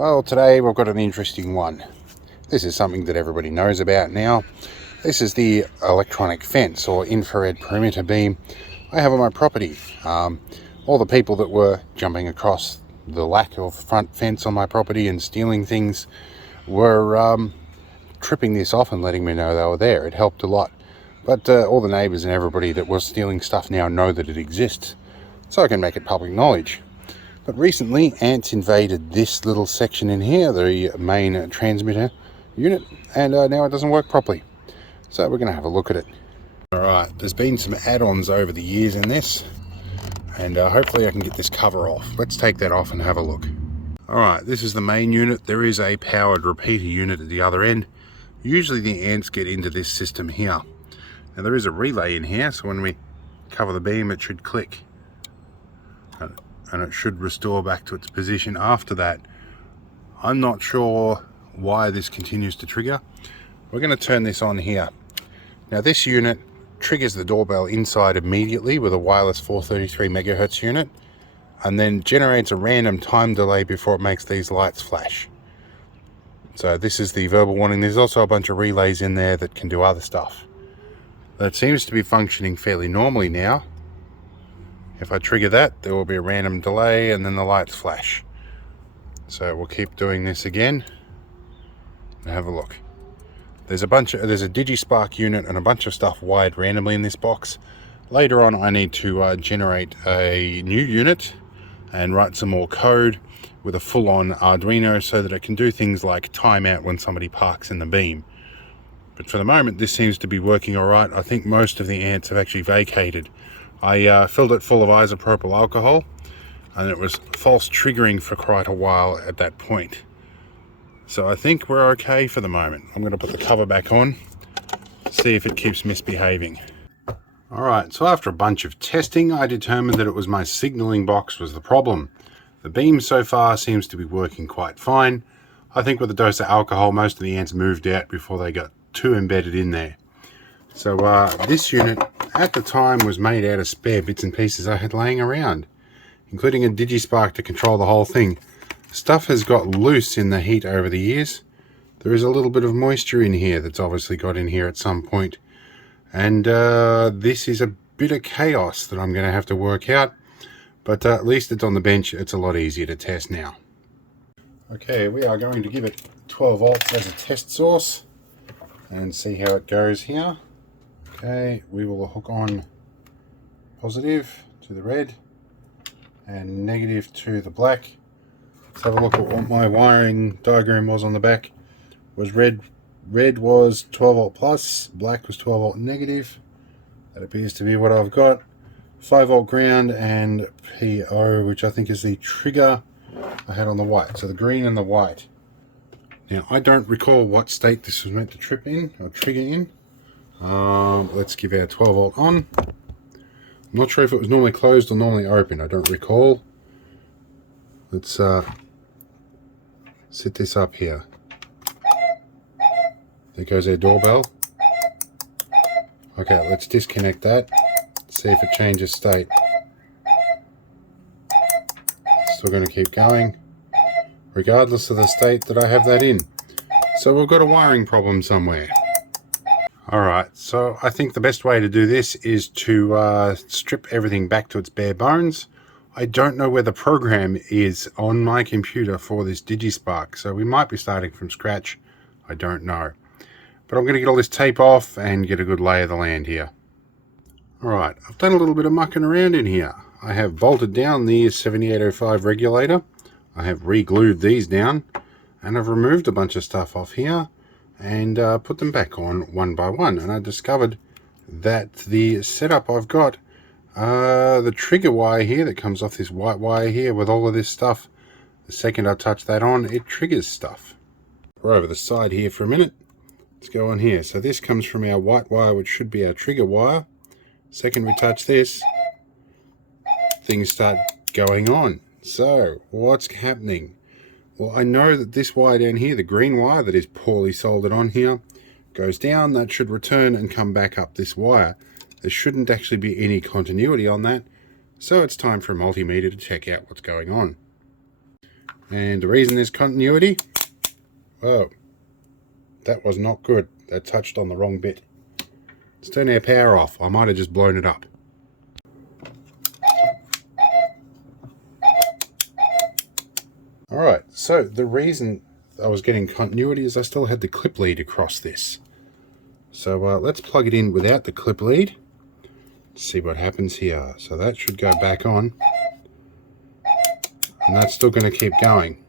Well, today we've got an interesting one. This is something that everybody knows about now. This is the electronic fence or infrared perimeter beam I have on my property. All the people that were jumping across the lack of front fence on my property and stealing things were tripping this off and letting me know they were there. It helped a lot. But all the neighbours and everybody that was stealing stuff now know that it exists, so I can make it public knowledge. But recently, ants invaded this little section in here, the main transmitter unit, and now it doesn't work properly. So we're going to have a look at it. Alright, there's been some add-ons over the years in this, and hopefully I can get this cover off. Let's take that off and have a look. Alright, this is the main unit. There is a powered repeater unit at the other end. Usually the ants get into this system here. Now there is a relay in here, so when we cover the beam it should click. And it should restore back to its position after that. I'm not sure why this continues to trigger. We're going to turn this on here. Now this unit triggers the doorbell inside immediately with a wireless 433 megahertz unit, and then generates a random time delay before it makes these lights flash. So this is the verbal warning. There's also a bunch of relays in there that can do other stuff. That seems to be functioning fairly normally now. If I trigger that, there will be a random delay and then the lights flash. So we'll keep doing this again and have a look. There's a DigiSpark unit and a bunch of stuff wired randomly in this box. Later on I need to generate a new unit and write some more code with a full-on Arduino so that it can do things like time out when somebody parks in the beam. But for the moment this seems to be working alright. I think most of the ants have actually vacated. I filled it full of isopropyl alcohol and it was false triggering for quite a while at that point. So I think we're okay for the moment. I'm going to put the cover back on, see if it keeps misbehaving. Alright, so after a bunch of testing I determined that it was my signaling box was the problem. The beam so far seems to be working quite fine. I think with a dose of alcohol most of the ants moved out before they got too embedded in there. So this unit at the time was made out of spare bits and pieces I had laying around, including a DigiSpark to control the whole thing. Stuff has got loose in the heat over the years. There is a little bit of moisture in here that's obviously got in here at some point. And this is a bit of chaos that I'm going to have to work out. But at least it's on the bench. It's a lot easier to test now. Okay, we are going to give it 12 volts as a test source and see how it goes here. Okay, we will hook on positive to the red and negative to the black. Let's have a look at what my wiring diagram was on the back. Was red was 12 volt plus, black was 12 volt negative. That appears to be what I've got. 5 volt ground and PO, which I think is the trigger I had on the white. So the green and the white. Now I don't recall what state this was meant to trip in or trigger in. Let's give our 12 volt on. I'm not sure if it was normally closed or normally open. I don't recall. Let's set this up here. There goes our doorbell. Okay, let's disconnect that. See if it changes state. Still going to keep going, regardless of the state that I have that in. So we've got a wiring problem somewhere. Alright, so I think the best way to do this is to strip everything back to its bare bones. I don't know where the program is on my computer for this DigiSpark, so we might be starting from scratch. I don't know. But I'm going to get all this tape off and get a good lay of the land here. Alright, I've done a little bit of mucking around in here. I have bolted down the 7805 regulator. I have re-glued these down, and I've removed a bunch of stuff off here and put them back on one by one. And I discovered that the setup I've got, the trigger wire here that comes off this white wire here with all of this stuff, the second I touch that on, it triggers stuff. We're over the side here for a minute. Let's go on here. So this comes from our white wire, which should be our trigger wire. Second we touch this, things start going on. So what's happening? Well, I know that this wire down here, the green wire that is poorly soldered on here, goes down. That should return and come back up this wire. There shouldn't actually be any continuity on that. So it's time for a multimeter to check out what's going on. And the reason there's continuity, whoa, that was not good. That touched on the wrong bit. Let's turn our power off. I might have just blown it up. Alright, so the reason I was getting continuity is I still had the clip lead across this. So let's plug it in without the clip lead. See what happens here. So that should go back on, and that's still going to keep going.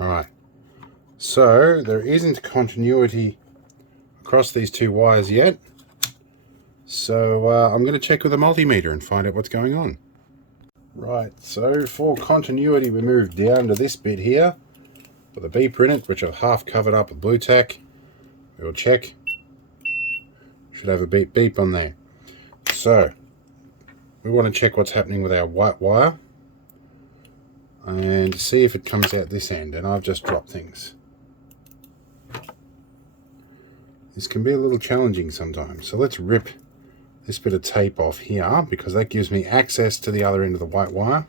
Alright, so there isn't continuity across these two wires yet, so I'm going to check with a multimeter and find out what's going on. Right, so for continuity we move down to this bit here with a beeper in it, which I've half covered up with blue tack. We'll check. Should have a beep beep on there. So we want to check what's happening with our white wire and see if it comes out this end, and I've just dropped things. This can be a little challenging sometimes, so let's rip this bit of tape off here because that gives me access to the other end of the white wire.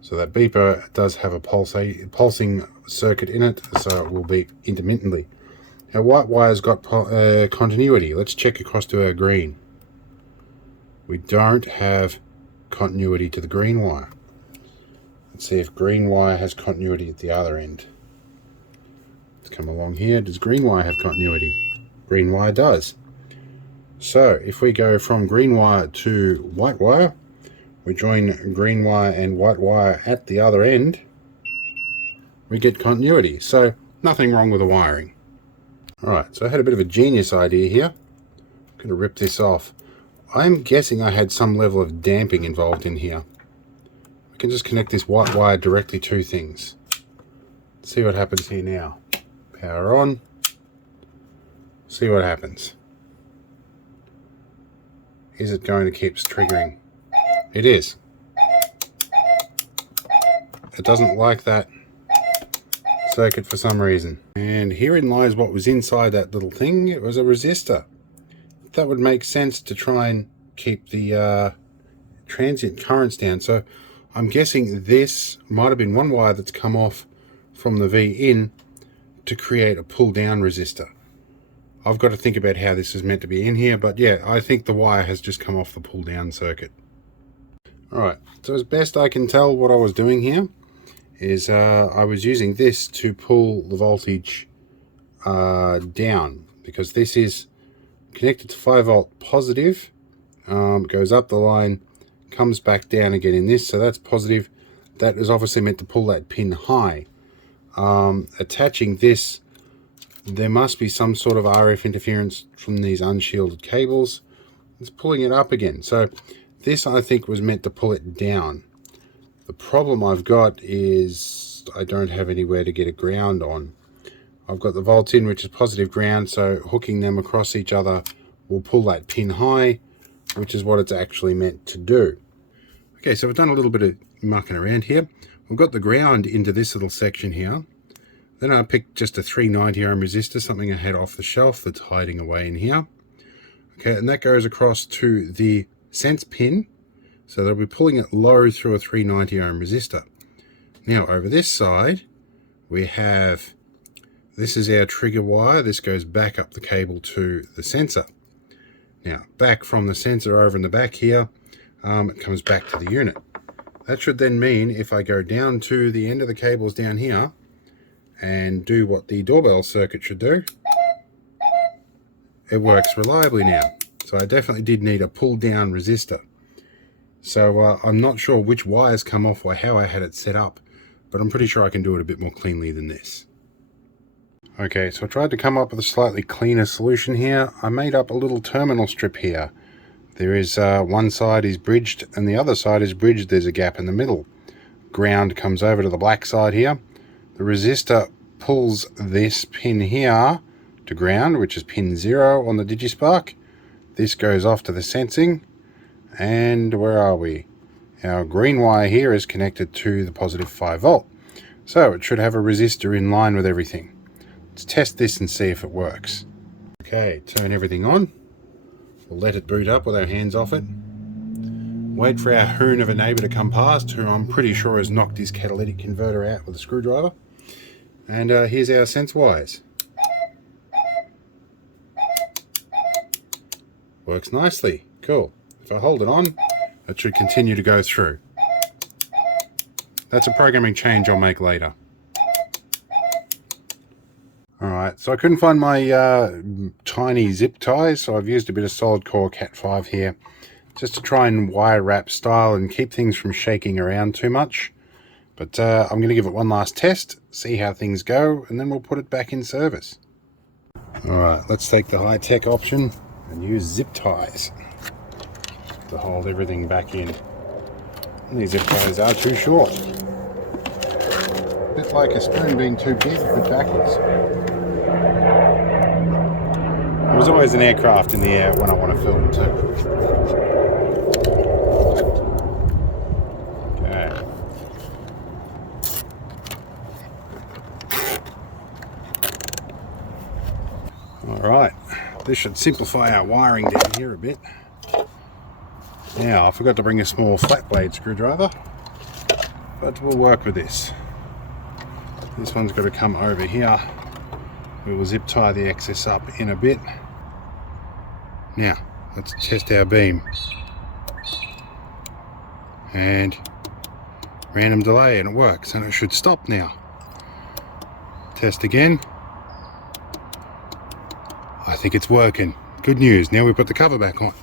So that beeper does have a pulsing circuit in it, so it will beep intermittently. Our white wire's got continuity. Let's check across to our green. We don't have continuity to the green wire. Let's see if green wire has continuity at the other end. Let's come along here. Does green wire have continuity? Green wire does. So if we go from green wire to white wire, we join green wire and white wire at the other end, we get continuity. So nothing wrong with the wiring. Alright, so I had a bit of a genius idea here. I'm going to rip this off. I'm guessing I had some level of damping involved in here. I can just connect this white wire directly to things. Let's see what happens here now. Power on. See what happens. Is it going to keep triggering? It is. It doesn't like that circuit for some reason. And herein lies what was inside that little thing. It was a resistor. That would make sense to try and keep the transient currents down. So I'm guessing this might have been one wire that's come off from the V in to create a pull down resistor. I've got to think about how this is meant to be in here, but yeah, I think the wire has just come off the pull down circuit. Alright, so as best I can tell, what I was doing here is I was using this to pull the voltage down, because this is connected to 5 volt positive, goes up the line, comes back down again in this, so that's positive. That is obviously meant to pull that pin high. Attaching this, there must be some sort of RF interference from these unshielded cables. It's pulling it up again. So this, I think, was meant to pull it down. The problem I've got is I don't have anywhere to get a ground on. I've got the volts in, which is positive ground, so hooking them across each other will pull that pin high, which is what it's actually meant to do. Okay, so we've done a little bit of mucking around here. We've got the ground into this little section here. Then I picked just a 390 ohm resistor, something I had off the shelf that's hiding away in here. Okay, and that goes across to the sense pin, so they'll be pulling it low through a 390 ohm resistor. Now over this side we have, this is our trigger wire. This goes back up the cable to the sensor. Now back from the sensor over in the back here, it comes back to the unit. That should then mean if I go down to the end of the cables down here and do what the doorbell circuit should do, it works reliably now. So I definitely did need a pull down resistor. So I'm not sure which wires come off or how I had it set up, but I'm pretty sure I can do it a bit more cleanly than this. Okay, so I tried to come up with a slightly cleaner solution here. I made up a little terminal strip here. There is one side is bridged and the other side is bridged. There's a gap in the middle. Ground comes over to the black side here. The resistor pulls this pin here to ground, which is pin 0 on the DigiSpark. This goes off to the sensing, and where are we? Our green wire here is connected to the positive 5 volt, so it should have a resistor in line with everything. Let's test this and see if it works. Okay, turn everything on. We'll let it boot up with our hands off it. wait for our hoon of a neighbour to come past, who I'm pretty sure has knocked his catalytic converter out with a screwdriver. And here's our sense wires. Works nicely. Cool. If I hold it on, it should continue to go through. That's a programming change I'll make later. Alright, so I couldn't find my tiny zip ties, so I've used a bit of solid core Cat 5 here, just to try and wire wrap style and keep things from shaking around too much. But I'm going to give it one last test, see how things go, and then we'll put it back in service. Alright, let's take the high-tech option and use zip ties to hold everything back in. And these zip ties are too short. A bit like a spoon being too big but backwards. There's always an aircraft in the air when I want to film too. Okay. Alright, this should simplify our wiring down here a bit. Now, I forgot to bring a small flat blade screwdriver, but we'll work with this. This one's got to come over here. We will zip tie the excess up in a bit. Now, let's test our beam. And random delay, and it works, and it should stop now. Test again. I think it's working. Good news. Now we put the cover back on.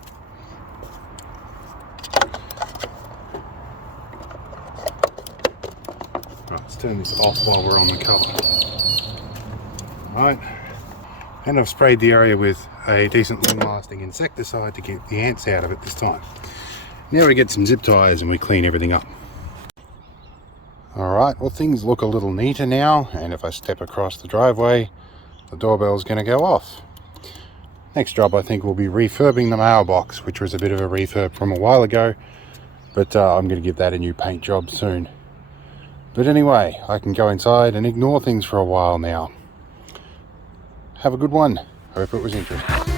Right, let's turn this off while we're on the cover. Right, and I've sprayed the area with a decent long-lasting insecticide to get the ants out of it this time. Now we get some zip ties and we clean everything up. Alright, well, things look a little neater now, and if I step across the driveway, the doorbell's going to go off. Next job, I think, will be refurbing the mailbox, which was a bit of a refurb from a while ago, but I'm going to give that a new paint job soon. But anyway, I can go inside and ignore things for a while now. Have a good one. Hope it was interesting.